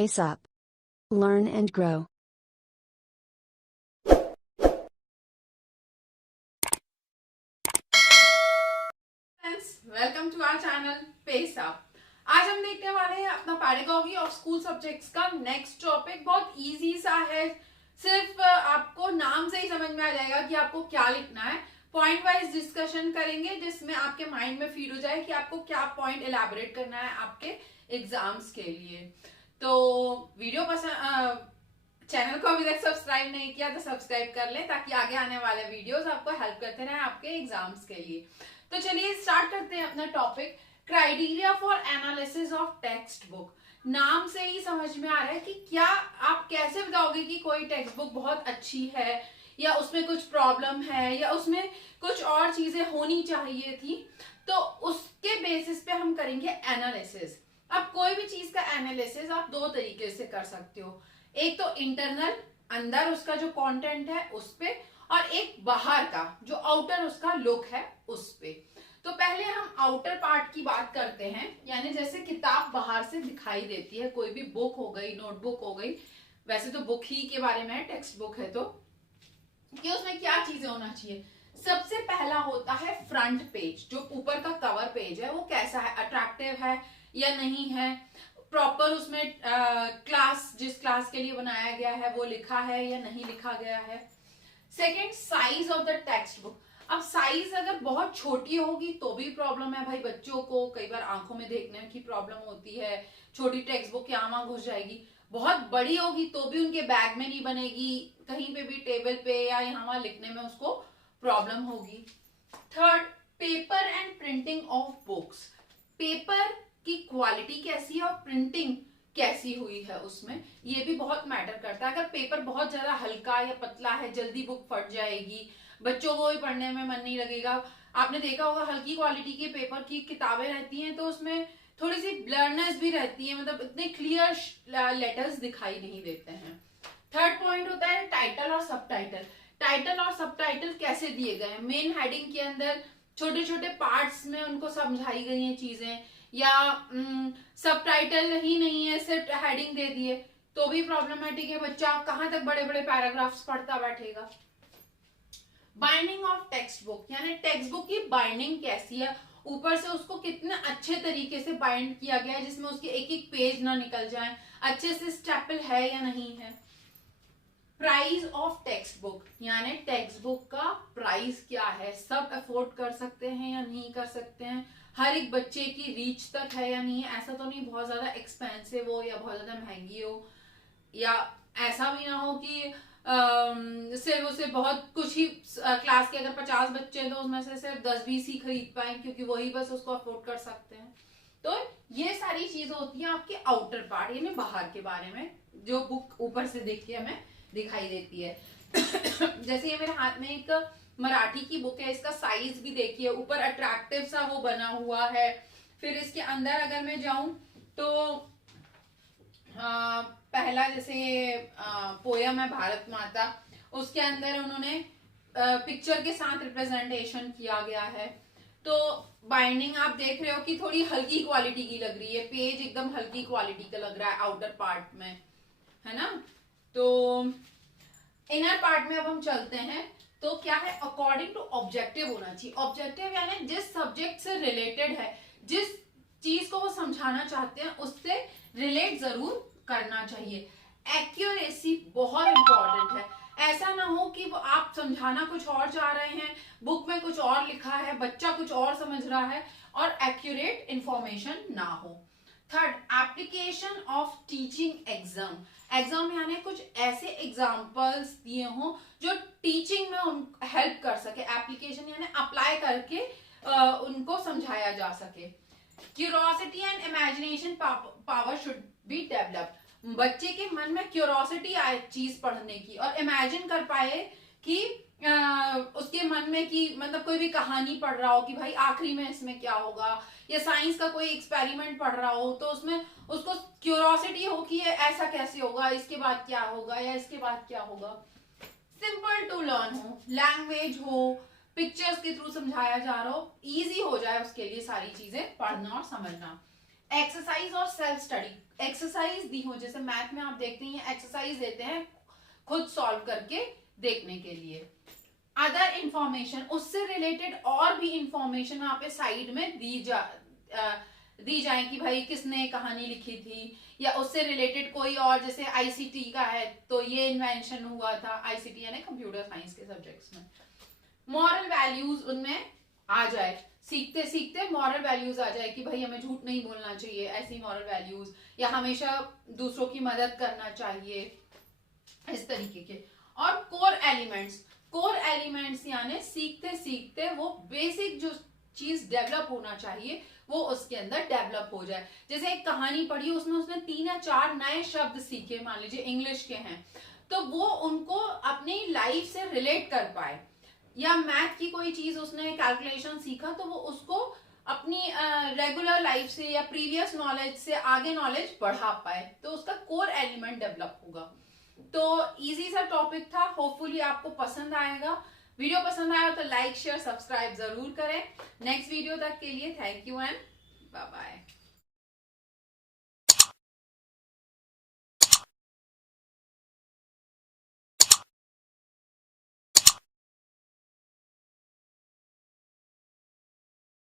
Pace up. Learn and grow. Welcome to our channel pace up. आज हम देखने वाले हैं अपना पैडागॉजी ऑफ स्कूल सब्जेक्ट्स का नेक्स्ट टॉपिक। बहुत इजी सा है, सिर्फ आपको नाम से ही समझ में आ जाएगा कि आपको क्या लिखना है। पॉइंट वाइज डिस्कशन करेंगे जिसमें आपके माइंड में फीड हो जाए कि आपको क्या पॉइंट एलैबोरेट करना है आपके एग्जाम्स के लिए। तो वीडियो पसंद, चैनल को अभी तक सब्सक्राइब नहीं किया तो सब्सक्राइब कर लें ताकि आगे आने वाले वीडियोस आपको हेल्प करते रहे आपके एग्जाम्स के लिए। तो चलिए स्टार्ट करते हैं अपना topic, criteria for analysis of text book. नाम से ही समझ में आ रहा है कि क्या आप कैसे बताओगे कि कोई टेक्स्ट बुक बहुत अच्छी है या उसमें कुछ प्रॉब्लम है या उसमें कुछ और चीजें होनी चाहिए थी। तो उसके बेसिस पे हम करेंगे एनालिसिस। अब कोई भी चीज का एनालिसिस आप दो तरीके से कर सकते हो, एक तो इंटरनल, अंदर उसका जो कंटेंट है उस पे, और एक बाहर का जो आउटर उसका लुक है उस पे। तो पहले हम आउटर पार्ट की बात करते हैं, यानी जैसे किताब बाहर से दिखाई देती है, कोई भी बुक हो गई, नोटबुक हो गई, वैसे तो बुक ही के बारे में टेक्स्ट बुक है, तो कि उसमें क्या चीजें होना चाहिए। सबसे पहला होता है फ्रंट पेज, जो ऊपर का कवर पेज है वो कैसा है, अट्रैक्टिव है या नहीं है, प्रॉपर उसमें क्लास, जिस क्लास के लिए बनाया गया है वो लिखा है या नहीं लिखा गया है। Second, size of the text book. अब साइज अगर बहुत छोटी होगी तो भी प्रॉब्लम है भाई, बच्चों को कई बार आंखों में देखने की प्रॉब्लम होती है, छोटी टेक्स्ट बुक यहाँ वहां घुस जाएगी। बहुत बड़ी होगी तो भी उनके बैग में नहीं बनेगी, कहीं पे भी टेबल पे या यहाँ वहां लिखने में उसको प्रॉब्लम होगी। Third, paper and printing of books. Paper की क्वालिटी कैसी है और प्रिंटिंग कैसी हुई है उसमें, ये भी बहुत मैटर करता है। अगर पेपर बहुत ज्यादा हल्का या पतला है, जल्दी बुक फट जाएगी, बच्चों को भी पढ़ने में मन नहीं लगेगा। आपने देखा होगा हल्की क्वालिटी के पेपर की किताबें रहती हैं तो उसमें थोड़ी सी ब्लरनेस भी रहती है, मतलब इतने क्लियर लेटर्स दिखाई नहीं देते हैं। थर्ड पॉइंट होता है टाइटल और सब टाइटल। टाइटल और सब टाइटल कैसे दिए गए हैं, मेन हेडिंग के अंदर छोटे छोटे पार्ट्स में उनको समझाई गई हैं चीजें, या सब टाइटल ही नहीं है, सिर्फ हेडिंग दे दिए तो भी प्रॉब्लमेटिक है। बच्चा कहां तक बड़े बड़े पैराग्राफ्स पढ़ता बैठेगा। बाइंडिंग ऑफ टेक्स्ट बुक, यानी टेक्स्ट बुक की बाइंडिंग कैसी है, ऊपर से उसको कितने अच्छे तरीके से बाइंड किया गया है जिसमें उसके एक एक पेज ना निकल जाए, अच्छे से स्टेपल है या नहीं है। प्राइस ऑफ टेक्स्ट बुक, यानी टेक्स्ट बुक का प्राइस क्या है, सब अफोर्ड कर सकते हैं या नहीं कर सकते हैं, हर एक बच्चे की रीच तक है या नहीं है। ऐसा तो नहीं बहुत ज्यादा एक्सपेंसिव हो या बहुत ज्यादा महंगी हो, या ऐसा भी ना हो कि सिर्फ उसे बहुत कुछ ही, क्लास के अगर 50 बच्चे हैं तो उसमें से सिर्फ 10-20 ही खरीद पाए क्योंकि वही बस उसको अफोर्ड कर सकते हैं। तो ये सारी चीजें होती हैं आपके आउटर पार्ट, यानी बाहर के बारे में, जो बुक ऊपर से देख के हमें दिखाई देती है। जैसे ये मेरे हाथ में एक मराठी की बुक है, इसका साइज भी देखिए, ऊपर अट्रैक्टिव सा वो बना हुआ है। फिर इसके अंदर अगर मैं जाऊं तो पहला जैसे पोयम है भारत माता, उसके अंदर उन्होंने पिक्चर के साथ रिप्रेजेंटेशन किया गया है। तो बाइंडिंग आप देख रहे हो कि थोड़ी हल्की क्वालिटी की लग रही है, पेज एकदम हल्की क्वालिटी का लग रहा है आउटर पार्ट में, है ना। तो इनर पार्ट में अब हम चलते हैं, तो क्या है, अकॉर्डिंग टू ऑब्जेक्टिव होना चाहिए। ऑब्जेक्टिव यानी जिस सब्जेक्ट से रिलेटेड है, जिस चीज को वो समझाना चाहते हैं उससे रिलेट जरूर करना चाहिए। एक्यूरेसी बहुत इंपॉर्टेंट है, ऐसा ना हो कि वो आप समझाना कुछ और चाह रहे हैं, बुक में कुछ और लिखा है, बच्चा कुछ और समझ रहा है और एक्यूरेट इंफॉर्मेशन ना हो। Third, application of teaching exam. Exam यानी कुछ ऐसे एग्जाम्पल्स दिए हों जो टीचिंग में हेल्प कर सके, एप्लीकेशन यानी अप्लाई करके उनको समझाया जा सके। Curiosity and imagination power should be developed. बच्चे के मन में क्यूरोसिटी आए चीज पढ़ने की और इमेजिन कर पाए कि उसके मन में कि मतलब कोई भी कहानी पढ़ रहा हो कि भाई आखिरी में इसमें क्या होगा, या साइंस का कोई एक्सपेरिमेंट पढ़ रहा हो तो उसमें उसको क्यूरोसिटी हो कि ये ऐसा कैसे होगा, इसके बाद क्या होगा या इसके बाद क्या होगा। सिंपल टू लर्न हो, लैंग्वेज हो, पिक्चर्स के थ्रू समझाया जा रहा हो, इजी हो जाए उसके लिए सारी चीजें पढ़ना और समझना। एक्सरसाइज और सेल्फ स्टडी, एक्सरसाइज दी हो, जैसे मैथ में आप देखते हैं एक्सरसाइज देते हैं खुद सॉल्व करके देखने के लिए। अदर इंफॉर्मेशन, उससे रिलेटेड और भी इंफॉर्मेशन वहां पे साइड में दी जाए कि भाई किसने कहानी लिखी थी, या उससे रिलेटेड कोई और, जैसे आईसीटी का है तो ये इन्वेंशन हुआ था, आईसीटी यानी कंप्यूटर साइंस के सब्जेक्ट्स में। मॉरल वैल्यूज उनमें आ जाए, सीखते सीखते मॉरल वैल्यूज आ जाए कि भाई हमें झूठ नहीं बोलना चाहिए, ऐसी मॉरल वैल्यूज, या हमेशा दूसरों की मदद करना चाहिए, इस तरीके के। और कोर एलिमेंट्स यानी सीखते सीखते वो बेसिक जो चीज डेवलप होना चाहिए वो उसके अंदर डेवलप हो जाए। जैसे एक कहानी पढ़ी, उसमें उसने 3 या 4 नए शब्द सीखे, मान लीजिए इंग्लिश के हैं, तो वो उनको अपनी लाइफ से रिलेट कर पाए, या मैथ की कोई चीज उसने कैलकुलेशन सीखा तो वो उसको अपनी रेगुलर लाइफ से या प्रीवियस नॉलेज से आगे नॉलेज बढ़ा पाए, तो उसका कोर एलिमेंट डेवलप होगा। तो इजी सा टॉपिक था, होपफुली आपको पसंद आएगा। वीडियो पसंद आया तो लाइक शेयर सब्सक्राइब जरूर करें। नेक्स्ट वीडियो तक के लिए thank you and bye bye.